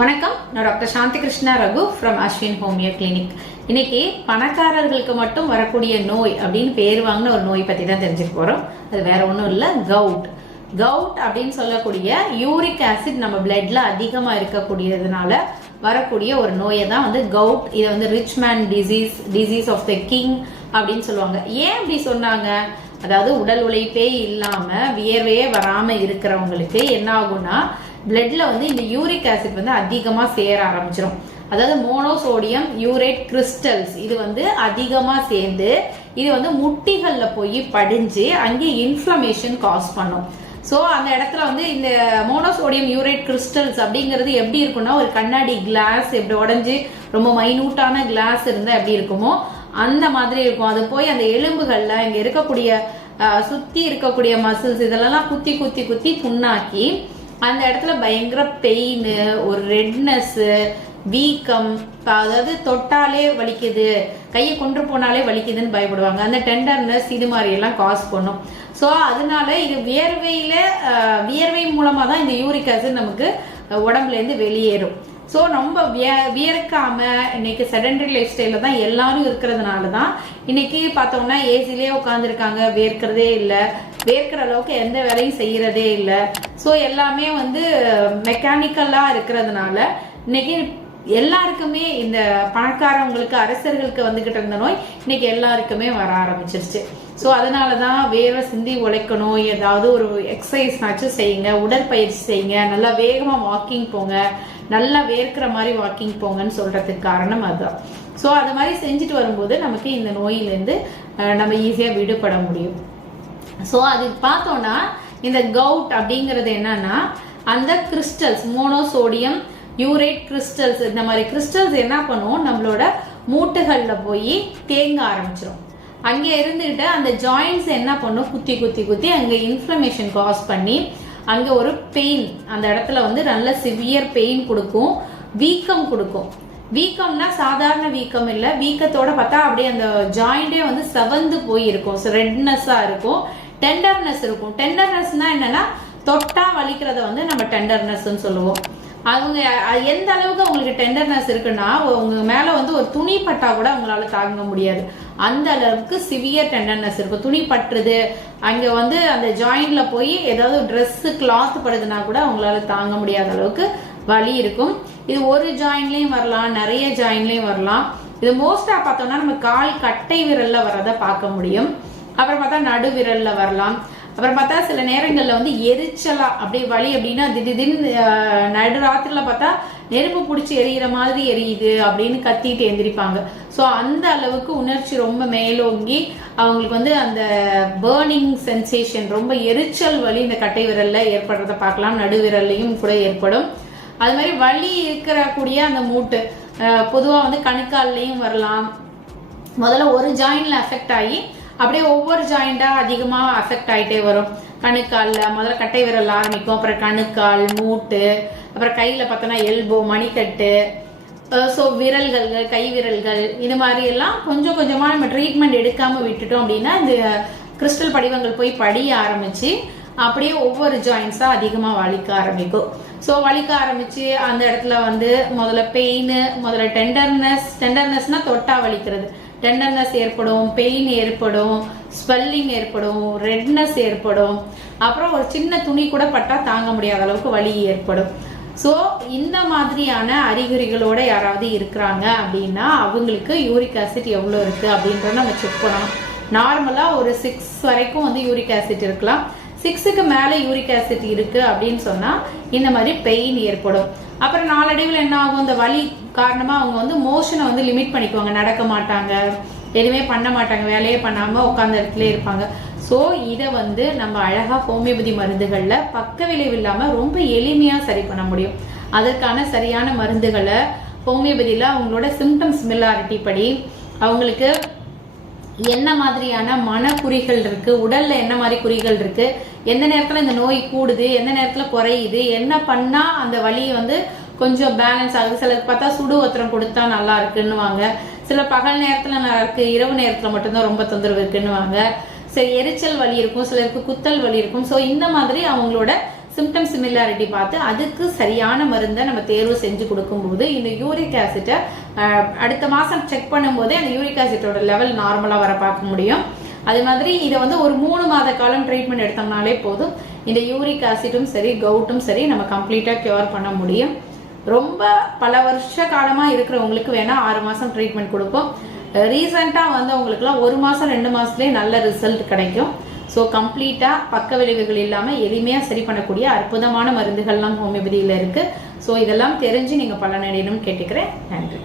வணக்கம், நான் doctor Shanthi Krishna Raghu from Ashwin homeo clinic. இன்னைக்கு பணக்காரர்களுக்கு மட்டும் வரக்கூடிய நோய் அப்படின்னு பேர் வாங்கின ஒரு நோய் பத்தி தான் தெரிஞ்சுக்க போறோம். அது வேற ஒன்றும் இல்லை, கவுட். கவுட் அப்படின்னு சொல்லக்கூடிய யூரிக் ஆசிட் நம்ம பிளட்ல அதிகமா இருக்கக்கூடியதுனால வரக்கூடிய ஒரு நோயை தான் கவுட். இதை rich man disease of the king அப்படின்னு சொல்லுவாங்க. ஏன் அப்படி சொன்னாங்க? அதாவது உடல் உழைப்பே இல்லாம வியர்வையே வராம இருக்கிறவங்களுக்கு என்ன ஆகும்னா, பிளட்ல இந்த யூரிக் ஆசிட் அதிகமா சேர ஆரம்பிச்சிடும். அதாவது மோனோசோடியம் யூரேட் கிறிஸ்டல்ஸ் இது அதிகமா சேர்ந்து இது முட்டிகள்ல போய் படிஞ்சு அங்கே இன்ஃப்ளமேஷன் காஸ் பண்ணும். ஸோ அந்த இடத்துல இந்த மோனோசோடியம் யூரேட் கிறிஸ்டல்ஸ் அப்படிங்கிறது எப்படி இருக்கும்னா, ஒரு கண்ணாடி கிளாஸ் எப்படி உடஞ்சி ரொம்ப மைனூட்டான கிளாஸ் இருந்தா எப்படி இருக்குமோ அந்த மாதிரி இருக்கும். அது போய் அந்த எலும்புகள்ல இங்க இருக்கக்கூடிய சுத்தி இருக்கக்கூடிய மசில்ஸ் இதெல்லாம் குத்தி குத்தி குத்தி புண்ணாக்கி அந்த இடத்துல பயங்கர பெயின், ஒரு ரெட்னஸ், வீக்கம், அதாவது தொட்டாலே வலிக்குது, கையை கொண்டு போனாலே வலிக்குதுன்னு பயப்படுவாங்க. அந்த டெண்டர்னஸ் இது மாதிரி எல்லாம் காஸ் பண்ணும். ஸோ அதனால இது வியர்வை மூலமா தான் இந்த யூரிக் ஆசிட் நமக்கு உடம்புல இருந்து வெளியேறும். ஸோ ரொம்ப வியர்க்காம இன்னைக்கு செடென்டரி லைஃப் ஸ்டைல தான் எல்லாரும் இருக்கிறதுனால தான் இன்னைக்கு பார்த்தோம்னா ஏசிலேயே உட்காந்துருக்காங்க, வேர்க்கிறதே இல்லை, வேர்க்கிற அளவுக்கு எந்த வேலையும் செய்யறதே இல்லை. ஸோ எல்லாமே மெக்கானிக்கலா இருக்கிறதுனால இன்னைக்கு எல்லாருக்குமே இந்த பணக்காரவங்களுக்கு அரசர்களுக்கு வந்துகிட்டு இருந்த நோய் இன்னைக்கு எல்லாருக்குமே வர ஆரம்பிச்சிருச்சு. ஸோ அதனாலதான் வேர்வை சிந்தி உழைக்கணும், ஏதாவது ஒரு எக்ஸசைஸ்னாச்சும் செய்யுங்க, உடற்பயிற்சி செய்யுங்க, நல்லா வேகமா வாக்கிங் போங்க, நல்லா வேர்க்கிற மாதிரி வாக்கிங் போங்கன்னு சொல்றதுக்கு காரணம் அதுதான். ஸோ அது மாதிரி செஞ்சுட்டு வரும்போது நமக்கு இந்த நோயிலேருந்து நம்ம ஈஸியா விடுபட முடியும். ஸோ அது பார்த்தோம்னா இந்த கவுட் அப்படிங்கிறது என்னன்னா, அந்த கிறிஸ்டல்ஸ் மோனோசோடியம் யூரேட் கிறிஸ்டல்ஸ் இந்த மாதிரி கிறிஸ்டல்ஸ் என்ன பண்ணும், நம்மளோட மூட்டுகள்ல போய் தேங்க ஆரம்பிச்சிடும். அங்கே இருந்துகிட்டு அந்த ஜாயின்ஸ் என்ன பண்ணும், குத்தி குத்தி குத்தி அங்க இன்ஃப்ளமேஷன் காஸ் பண்ணி அங்க ஒரு பெயின், அந்த இடத்துல நல்ல சிவியர் பெயின் கொடுக்கும், வீக்கம் கொடுக்கும். வீக்கம்னா சாதாரண வீக்கம் இல்ல, வீக்கத்தோட பார்த்தா அப்படியே அந்த ஜாயிண்டே செவந்து போயிருக்கும், ரெட்னஸா இருக்கும், டெண்டர்னஸ் இருக்கும். டெண்டர்னஸ்னா என்னன்னா, தொட்டா வலிக்கிறத நம்ம டெண்டர்னஸ் சொல்லுவோம். அவங்க எந்த அளவுக்கு அவங்களுக்கு டெண்டர்னஸ் இருக்குன்னா, உங்க மேல ஒரு துணி பட்டா கூட அவங்களால தாங்க முடியாது, அந்த அளவுக்கு சிவியர் டெண்டர்னஸ் இருக்கும். துணி பட்டுறது, அங்க அந்த ஜாயிண்ட்ல போய் ஏதாவது ட்ரெஸ் கிளாத் படுதுன்னா கூட அவங்களால தாங்க முடியாத அளவுக்கு வலி இருக்கும். இது ஒரு ஜாயின்லயும் வரலாம், நிறைய ஜாயின்லயும் வரலாம். இது மோஸ்டா பார்த்தோம்னா நம்ம கால் கட்டை விரல்ல வரத பார்க்க முடியும். அப்புறம் பார்த்தா நடு விரல்ல வரலாம். அப்புறம் பார்த்தா சில நேரங்கள்ல எரிச்சலா அப்படியே வலி, அப்படின்னா திடீர்னு நடுராத்திரில பார்த்தா நெருப்பு பிடிச்சி எரியிற மாதிரி எரியுது அப்படின்னு கத்திட்டு எந்திரிப்பாங்க. ஸோ அந்த அளவுக்கு உணர்ச்சி ரொம்ப மேலோங்கி அவங்களுக்கு அந்த பேர்னிங் சென்சேஷன், ரொம்ப எரிச்சல் வலி இந்த கட்டை விரல்ல ஏற்படுறத பார்க்கலாம், நடுவிரல்லையும் கூட ஏற்படும். அது மாதிரி வலி இருக்கக்கூடிய அந்த மூட்டு பொதுவா கணுக்கால்லையும் வரலாம். முதல்ல ஒரு ஜாயின்ல அஃபெக்ட் ஆகி அப்படியே ஒவ்வொரு ஜாயிண்டா அதிகமா அஃபெக்ட் ஆயிட்டே வரும். கணுக்கால்ல முதல்ல கட்டை விரல் ஆரம்பிக்கும், அப்புறம் கணுக்கால், மூட்டு, அப்புறம் கையில பார்த்தோன்னா எல்போ, மணிக்கட்டு, ஸோ விரல்கள், கை விரல்கள், இது மாதிரி எல்லாம் கொஞ்சம் கொஞ்சமா நம்ம ட்ரீட்மெண்ட் எடுக்காம விட்டுட்டோம் அப்படின்னா இந்த கிறிஸ்டல் படிவங்கள் போய் படிய ஆரம்பிச்சு அப்படியே ஒவ்வொரு ஜாயின்ஸா அதிகமா வலிக்க ஆரம்பிக்கும். ஸோ வலிக்க ஆரம்பிச்சு அந்த இடத்துல முதல்ல பெயின், முதல்ல டெண்டர்னஸ்னா தொட்டா வலிக்கிறது, டெண்டர்னஸ் ஏற்படும், பெயின் ஏற்படும், ஸ்வெல்லிங் ஏற்படும், ரெட்னஸ் ஏற்படும், அப்புறம் ஒரு சின்ன துணி கூட பட்டா தாங்க முடியாத அளவுக்கு வலி ஏற்படும். ஸோ இந்த மாதிரியான அறிகுறிகளோட யாராவது இருக்கிறாங்க அப்படின்னா அவங்களுக்கு யூரிக் ஆசிட் எவ்வளோ இருக்கு அப்படின்றத நம்ம செக் பண்ணணும். நார்மலா ஒரு 6 வரைக்கும் யூரிக் ஆசிட் இருக்கலாம். 6க்கு மேல யூரிக் ஆசிட் இருக்கு அப்படின்னு சொன்னா இந்த மாதிரி பெயின் ஏற்படும். அப்புறம் நாளடைவில் என்ன ஆகும், இந்த வலி காரணமா அவங்க மோஷனை லிமிட் பண்ணிக்குவாங்க, நடக்க மாட்டாங்க, எதுவுமே பண்ண மாட்டாங்க, வேலையே பண்ணாம உட்கார்ந்த இடத்துல இருப்பாங்க. ஸோ இதை நம்ம அழகா ஹோமியோபதி மருந்துகள்ல பக்க விளைவு இல்லாம ரொம்ப எளிமையா சரி பண்ண முடியும். அதற்கான சரியான மருந்துகளை ஹோமியோபதியில அவங்களோட சிம்டம்ஸ் சிமிலாரிட்டி படி அவங்களுக்கு என்ன மாதிரியான மனக்குறிகள் இருக்கு, உடல்ல என்ன மாதிரி குறிகள் இருக்கு, எந்த நேரத்துல இந்த நோய் கூடுது, எந்த நேரத்துல குறையுது, என்ன பண்ணா அந்த வலி கொஞ்சம் பேலன்ஸ் ஆகுது. சிலருக்கு பார்த்தா சுடு ஒத்திரம் கொடுத்தா நல்லா இருக்குன்னுவாங்க, சில பகல் நேரத்துல நல்லா இருக்கு, இரவு நேரத்துல மட்டும்தான் ரொம்ப தொந்தரவு இருக்குன்னுவாங்க, சரி எரிச்சல் வலி இருக்கும், சிலருக்கு குத்தல் வலி இருக்கும். ஸோ இந்த மாதிரி அவங்களோட சிம்டம் சிமிலாரிட்டி பார்த்து அதுக்கு சரியான மருந்தை நம்ம தேர்வு செஞ்சு கொடுக்கும்போது இந்த யூரிக் ஆசிட்டை அடுத்த மாதம் செக் பண்ணும்போதே அந்த யூரிக் ஆசிட்டோட லெவல் நார்மலாக வர பார்க்க முடியும். அதே மாதிரி இதை வந்து ஒரு 3 மாத காலம் ட்ரீட்மெண்ட் எடுத்தோம்னாலே போதும், இந்த யூரிக் ஆசிட்டும் சரி கவுட்டும் சரி நம்ம கம்ப்ளீட்டாக கியூர் பண்ண முடியும். ரொம்ப பல வருஷ காலமாக இருக்கிறவங்களுக்கு வேணா 6 மாதம் ட்ரீட்மெண்ட் கொடுப்போம். ரீசெண்டாக வந்து அவங்களுக்குலாம் 1 மாதம் 2 மாதத்துலேயே நல்ல ரிசல்ட் கிடைக்கும். ஸோ கம்ப்ளீட்டாக பக்க விளைவுகள் இல்லாமல் எளிமையாக சரி பண்ணக்கூடிய அற்புதமான மருந்துகள்லாம் ஹோமியோபதியில் இருக்குது. ஸோ இதெல்லாம் தெரிஞ்சு நீங்கள் பலனடையணும்னு கேட்டுக்கிறேன். நன்றி.